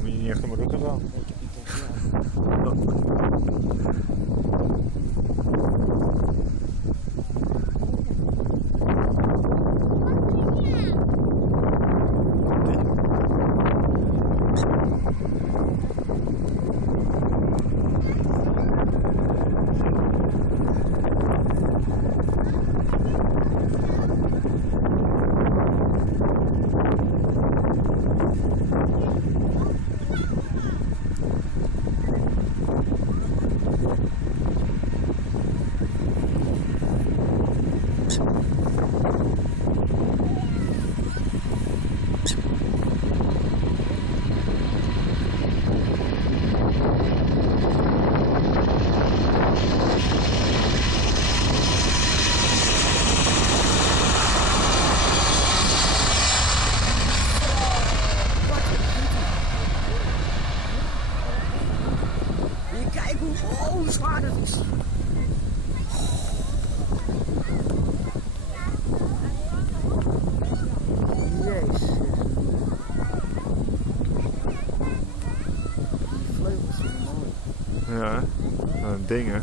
Moet je niet echt om mijn rug gaan. Kijk hoe zwaar dat is. Jezus. Die vleugels zijn mooi. Ja, een ding hè.